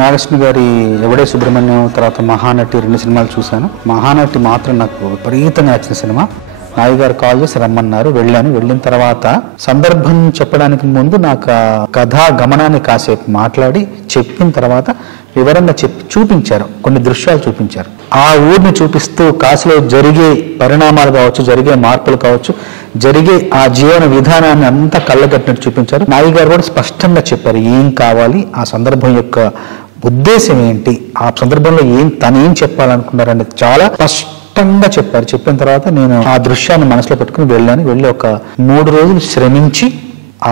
నాగేశ్వర గారి ఎవడే సుబ్రహ్మణ్యం తర్వాత మహానటి 2 సినిమాలు చూశాను. మహానటి మాత్రం నాకు విపరీతంగా నచ్చిన సినిమా. నాయి గారు కాల్ చేసి రమ్మన్నారు, వెళ్ళాను. వెళ్ళిన తర్వాత సందర్భం చెప్పడానికి ముందు నాకు కథా గమనాన్ని కాసేపు మాట్లాడి చెప్పిన తర్వాత వివరంగా చూపించారు, కొన్ని దృశ్యాలు చూపించారు. ఆ ఊరిని చూపిస్తూ కాశీలో జరిగే పరిణామాలు కావచ్చు, జరిగే మార్పులు కావచ్చు, జరిగే ఆ జీవన విధానాన్ని అంతా కళ్ళగట్టినట్టు చూపించారు. నాయి గారు కూడా స్పష్టంగా చెప్పారు ఏం కావాలి, ఆ సందర్భం యొక్క ఉద్దేశం ఏంటి, ఆ సందర్భంలో తను ఏం చెప్పాలనుకున్నారని చాలా స్పష్టంగా చెప్పారు. చెప్పిన తర్వాత నేను ఆ దృశ్యాన్ని మనసులో పెట్టుకుని వెళ్ళాను. వెళ్ళి ఒక 3 రోజులు శ్రమించి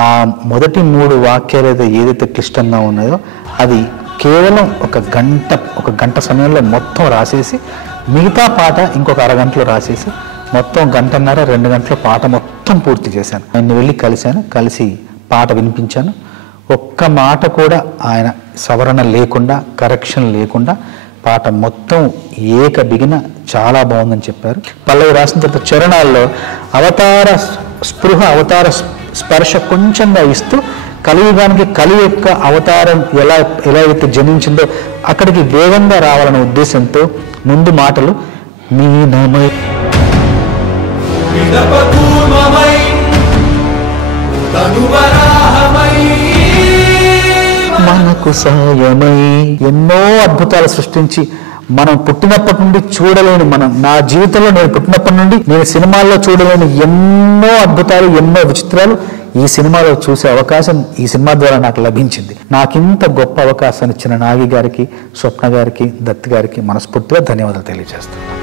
ఆ మొదటి 3 వాక్యాలు ఏదైతే క్లిష్టంగా ఉన్నాయో అది కేవలం ఒక గంట సమయంలో మొత్తం రాసేసి, మిగతా పాట ఇంకొక అరగంటలో రాసేసి మొత్తం 1.5 2 గంటల పాట మొత్తం పూర్తి చేశాను. ఆయన్ని వెళ్ళి కలిశాను, కలిసి పాట వినిపించాను. ఒక్క మాట కూడా ఆయన సవరణ లేకుండా, కరెక్షన్ లేకుండా పాట మొత్తం బిగిన చాలా బాగుందని చెప్పారు. పల్లవి రాసిన తర్వాత చరణాల్లో అవతార స్పృహ, అవతార స్పర్శ కొంచెంగా ఇస్తూ కలియుగానికి కలి యొక్క అవతారం ఎలా అయితే జనించిందో అక్కడికి వేగంగా రావాలనే ఉద్దేశంతో ముందు మాటలు మీనమై మనకు సాయమై ఎన్నో అద్భుతాలు సృష్టించి మనం పుట్టినప్పటి నుండి చూడలేని, నా జీవితంలో నేను పుట్టినప్పటి నుండి నేను సినిమాల్లో చూడలేని ఎన్నో అద్భుతాలు, ఎన్నో విచిత్రాలు ఈ సినిమాలో చూసే అవకాశం ఈ సినిమా ద్వారా నాకు లభించింది. నాకింత గొప్ప అవకాశాన్ని ఇచ్చిన నాగి గారికి, స్వప్న గారికి, దత్ గారికి మనస్ఫూర్తిగా ధన్యవాదాలు తెలియజేస్తాను.